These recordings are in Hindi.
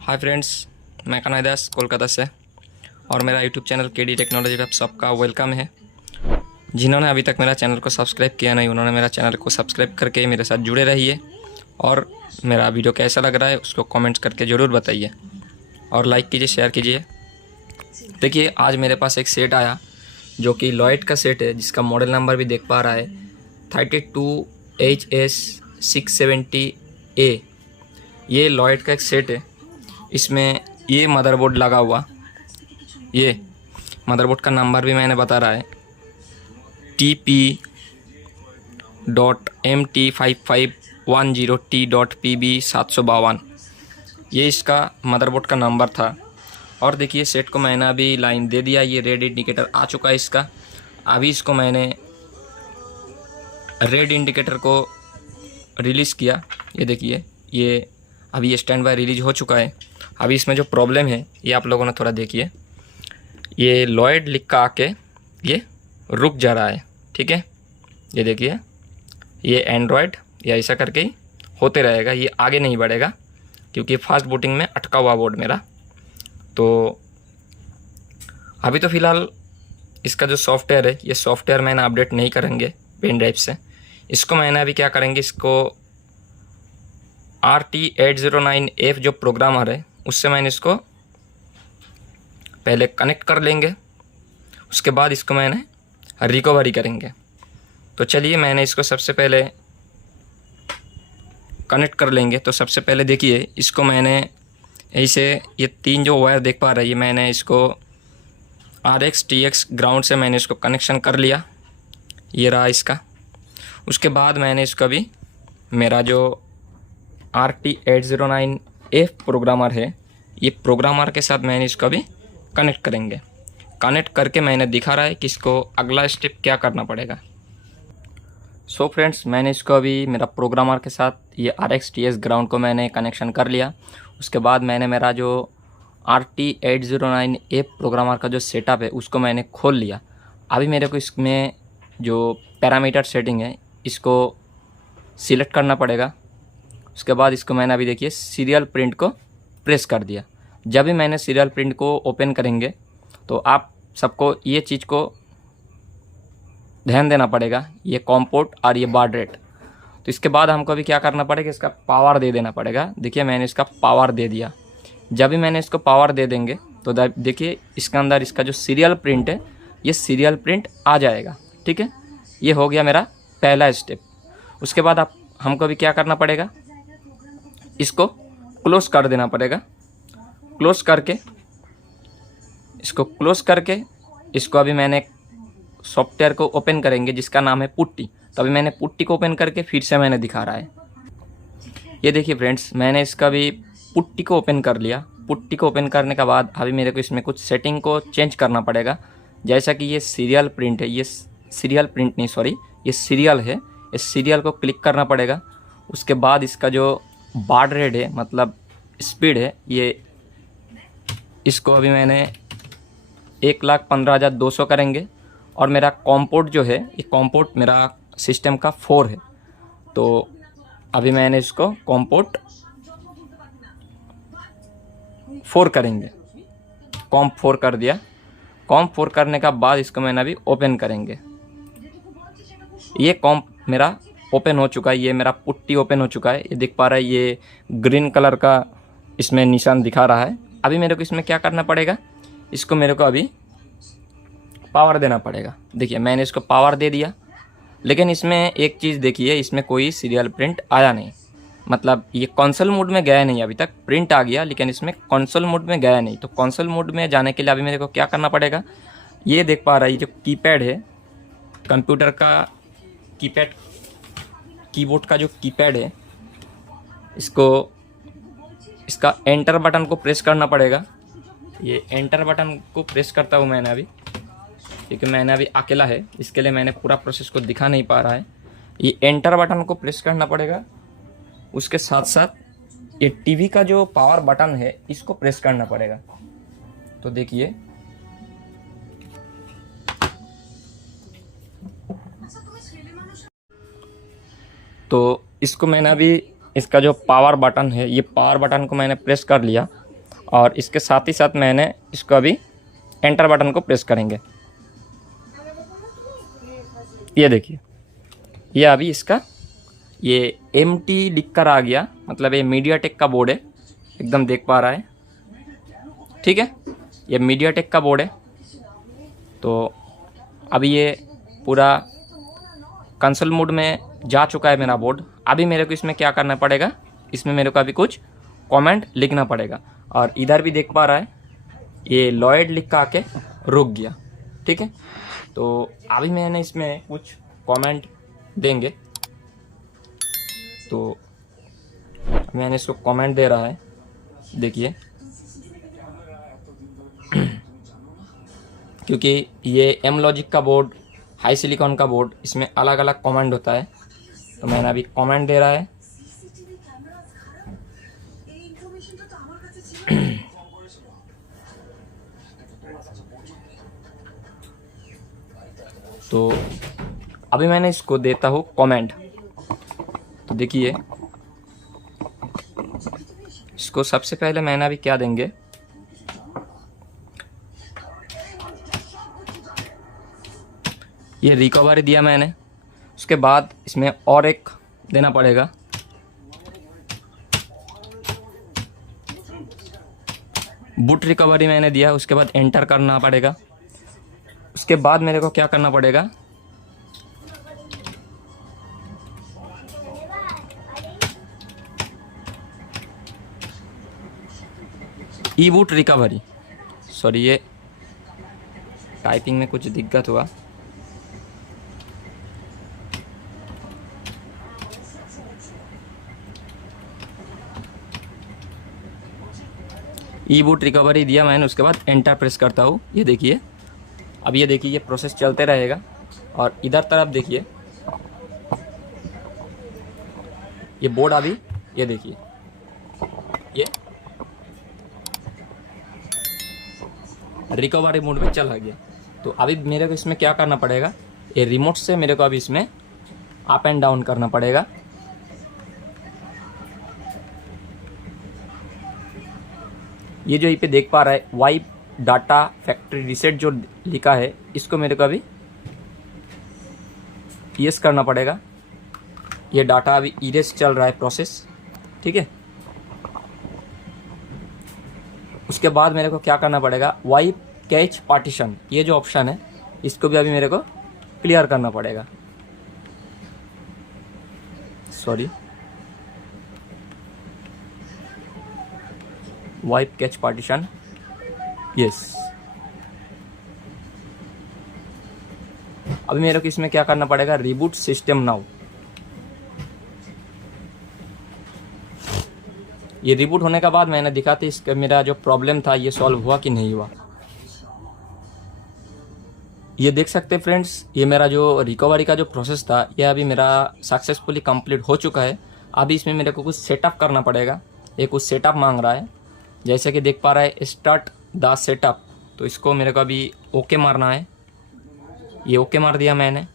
हाय फ्रेंड्स, मैं कनाई दास कोलकाता से और मेरा यूट्यूब चैनल केडी टेक्नोलॉजी पे आप सबका वेलकम है। जिन्होंने अभी तक मेरा चैनल को सब्सक्राइब किया नहीं, उन्होंने मेरा चैनल को सब्सक्राइब करके मेरे साथ जुड़े रहिए और मेरा वीडियो कैसा लग रहा है उसको कमेंट्स करके ज़रूर बताइए और लाइक कीजिए, शेयर कीजिए। देखिए, आज मेरे पास एक सेट आया जो कि लॉयड का सेट है, जिसका मॉडल नंबर भी देख पा रहा है 32HS670A। ये लॉयड का एक सेट है। इसमें ये मदरबोर्ड लगा हुआ, ये मदरबोर्ड का नंबर भी मैंने बता रहा है TP.MT5510T.PB752। ये इसका मदरबोर्ड का नंबर था। और देखिए, सेट को मैंने अभी लाइन दे दिया, ये रेड इंडिकेटर आ चुका है इसका। अभी इसको मैंने रेड इंडिकेटर को रिलीज़ किया। ये देखिए, ये अभी ये स्टैंड बाय रिलीज हो चुका है। अभी इसमें जो प्रॉब्लम है ये आप लोगों ने थोड़ा देखिए, ये लॉयड लिख का आके ये रुक जा रहा है। ठीक है, ये देखिए, ये एंड्रॉयड या ऐसा करके ही होते रहेगा, ये आगे नहीं बढ़ेगा क्योंकि फास्ट बूटिंग में अटका हुआ बोर्ड मेरा। तो अभी तो फ़िलहाल इसका जो सॉफ्टवेयर है, ये सॉफ्टवेयर मैंने अपडेट नहीं करेंगे पेन ड्राइव से। इसको मैंने अभी क्या करेंगे, इसको RT809F जो प्रोग्रामर है उससे मैंने इसको पहले कनेक्ट कर लेंगे, उसके बाद इसको मैंने रिकवरी करेंगे। तो चलिए, मैंने इसको सबसे पहले कनेक्ट कर लेंगे। तो सबसे पहले देखिए, इसको मैंने ऐसे ये तीन जो वायर देख पा रहे हैं, मैंने इसको RX TX ग्राउंड से मैंने इसको कनेक्शन कर लिया। ये रहा इसका। उसके बाद मैंने इसको अभी मेरा जो RT809F प्रोग्रामर है, ये प्रोग्रामर के साथ मैंने इसको अभी कनेक्ट करेंगे। कनेक्ट करके मैंने दिखा रहा है कि इसको अगला स्टेप क्या करना पड़ेगा। सो फ्रेंड्स, मैंने इसको अभी मेरा प्रोग्रामर के साथ ये RX TX ग्राउंड को मैंने कनेक्शन कर लिया। उसके बाद मैंने मेरा जो RT809F प्रोग्रामर का जो सेटअप है उसको मैंने खोल लिया। अभी मेरे को इसमें जो पैरामीटर सेटिंग है इसको सिलेक्ट करना पड़ेगा। उसके बाद इसको मैंने अभी देखिए सीरियल प्रिंट को प्रेस कर दिया। जब भी मैंने सीरियल प्रिंट को ओपन करेंगे तो आप सबको ये चीज़ को ध्यान देना पड़ेगा, ये कॉम पोर्ट और ये बार रेट। तो इसके बाद हमको अभी क्या करना पड़ेगा, इसका पावर दे देना पड़ेगा। देखिए, मैंने इसका पावर दे दिया। जब भी मैंने इसको पावर दे देंगे तो देखिए इसके अंदर इसका जो सीरियल प्रिंट है ये सीरियल प्रिंट आ जाएगा। ठीक है, ये हो गया मेरा पहला स्टेप। उसके बाद हमको अभी क्या करना पड़ेगा, इसको क्लोज कर देना पड़ेगा। क्लोज करके इसको अभी मैंने सॉफ्टवेयर को ओपन करेंगे जिसका नाम है पुट्टी। तो अभी मैंने पुट्टी को ओपन करके फिर से मैंने दिखा रहा है। ये देखिए फ्रेंड्स, मैंने इसका भी पुट्टी को ओपन कर लिया। पुट्टी को ओपन करने के बाद अभी मेरे को इसमें कुछ सेटिंग को चेंज करना पड़ेगा। जैसा कि ये सीरियल प्रिंट है, ये सीरियल प्रिंट नहीं, सॉरी, ये सीरियल है। इस सीरियल को क्लिक करना पड़ेगा। उसके बाद इसका जो बार्ड रेट है, मतलब स्पीड है, ये इसको अभी मैंने 1,15,200 करेंगे। और मेरा कॉम्पोर्ट जो है, ये कॉम्पोर्ट मेरा सिस्टम का 4 है। तो अभी मैंने इसको कॉम्पोर्ट 4 करेंगे। कॉम्प 4 कर दिया। कॉम्प 4 करने का बाद इसको मैंने अभी ओपन करेंगे। ये कॉम्प मेरा ओपन हो चुका है, ये मेरा पुट्टी ओपन हो चुका है। ये दिख पा रहा है, ये ग्रीन कलर का इसमें निशान दिखा रहा है। अभी मेरे को इसमें क्या करना पड़ेगा, इसको मेरे को अभी पावर देना पड़ेगा। देखिए, मैंने इसको पावर दे दिया, लेकिन इसमें एक चीज़ देखिए, इसमें कोई सीरियल प्रिंट आया नहीं। मतलब ये कंसोल मोड में गया नहीं। अभी तक प्रिंट आ गया लेकिन इसमें कंसोल मोड में गया नहीं। तो कंसोल मोड में जाने के लिए अभी मेरे को क्या करना पड़ेगा, ये देख पा रहा है, ये जो कीपैड है कंप्यूटर का, कीपैड कीबोर्ड का जो कीपैड है, इसका एंटर बटन को प्रेस करना पड़ेगा। ये एंटर बटन को प्रेस करता हूँ मैंने अभी, क्योंकि मैंने अभी अकेला है, इसके लिए मैंने पूरा प्रोसेस को दिखा नहीं पा रहा है। ये एंटर बटन को प्रेस करना पड़ेगा। उसके साथ साथ ये टीवी का जो पावर बटन है इसको प्रेस करना पड़ेगा। तो देखिए, तो इसको मैंने अभी इसका जो पावर बटन है, ये पावर बटन को मैंने प्रेस कर लिया। और इसके साथ ही साथ मैंने इसको अभी एंटर बटन को प्रेस करेंगे। ये देखिए, ये अभी इसका ये MT लिख कर आ गया, मतलब ये मीडियाटेक का बोर्ड है, एकदम देख पा रहा है। ठीक है, ये मीडियाटेक का बोर्ड है। तो अभी ये पूरा कंसोल मोड में जा चुका है मेरा बोर्ड। अभी मेरे को इसमें क्या करना पड़ेगा, इसमें मेरे को अभी कुछ कमेंट लिखना पड़ेगा। और इधर भी देख पा रहा है ये लॉयड लिख कर आके रुक गया। ठीक है, तो अभी मैंने इसमें कुछ कमेंट देंगे। तो मैंने इसको कमेंट दे रहा है, देखिए क्योंकि ये एम लॉजिक का बोर्ड, हाई सिलिकॉन का बोर्ड, इसमें अलग अलग कमेंट होता है। तो मैंने अभी कमेंट दे रहा है। तो अभी मैंने इसको देता हूँ कमेंट। तो देखिए, इसको सबसे पहले मैंने अभी क्या देंगे, ये रिकवरी दिया मैंने। उसके बाद इसमें और एक देना पड़ेगा, बूट रिकवरी मैंने दिया। उसके बाद एंटर करना पड़ेगा। उसके बाद मेरे को क्या करना पड़ेगा, ई बूट रिकवरी। सॉरी, ये टाइपिंग में कुछ दिक्कत हुआ। ई बूट रिकवरी दिया मैंने। उसके बाद एंटर प्रेस करता हूँ। ये देखिए, अब ये देखिए, ये प्रोसेस चलते रहेगा। और इधर तरफ देखिए, ये बोर्ड अभी, ये देखिए, ये रिकवरी मोड में चला गया। तो अभी मेरे को इसमें क्या करना पड़ेगा, ये रिमोट से मेरे को अभी इसमें अप एंड डाउन करना पड़ेगा। ये जो यहाँ पे देख पा रहा है वाइप डाटा फैक्ट्री रीसेट जो लिखा है, इसको मेरे को अभी यस करना पड़ेगा। ये डाटा अभी इरेज चल रहा है प्रोसेस। ठीक है, उसके बाद मेरे को क्या करना पड़ेगा, वाइप कैच पार्टीशन, ये जो ऑप्शन है इसको भी अभी मेरे को क्लियर करना पड़ेगा। Sorry, wipe catch partition, yes. अभी मेरे को इसमें क्या करना पड़ेगा, रिबूट सिस्टम नाउ। ये रिबूट होने के बाद मैंने दिखा था इसका मेरा जो प्रॉब्लम था ये सॉल्व हुआ कि नहीं हुआ। ये देख सकते हैं फ्रेंड्स, ये मेरा जो रिकवरी का जो प्रोसेस था ये अभी मेरा सक्सेसफुली कंप्लीट हो चुका है। अभी इसमें मेरे को कुछ सेटअप करना पड़ेगा। ये कुछ सेटअप मांग रहा है, जैसे कि देख पा रहा है स्टार्ट द सेटअप। तो इसको मेरे को अभी ओके मारना है। ये ओके मार दिया मैंने।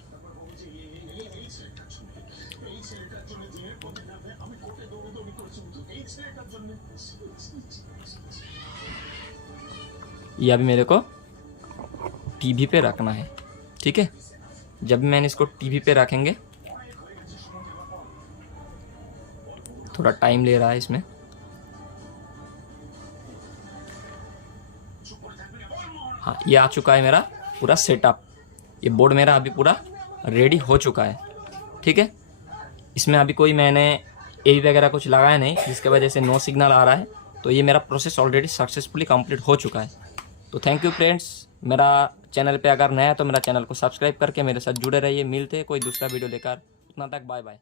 ये अभी मेरे को टीवी पे रखना है। ठीक है, जब मैंने इसको टीवी पे रखेंगे, थोड़ा टाइम ले रहा है इसमें। हाँ, ये आ चुका है मेरा पूरा सेटअप। ये बोर्ड मेरा अभी पूरा रेडी हो चुका है। ठीक है, इसमें अभी कोई मैंने एवी वगैरह कुछ लगाया नहीं, जिसके वजह से नो सिग्नल आ रहा है। तो ये मेरा प्रोसेस ऑलरेडी सक्सेसफुली कंप्लीट हो चुका है। तो थैंक यू फ्रेंड्स, मेरा चैनल पे अगर नया है तो मेरा चैनल को सब्सक्राइब करके मेरे साथ जुड़े रहिए। मिलते हैं कोई दूसरा वीडियो लेकर, उतना तक बाय बाय।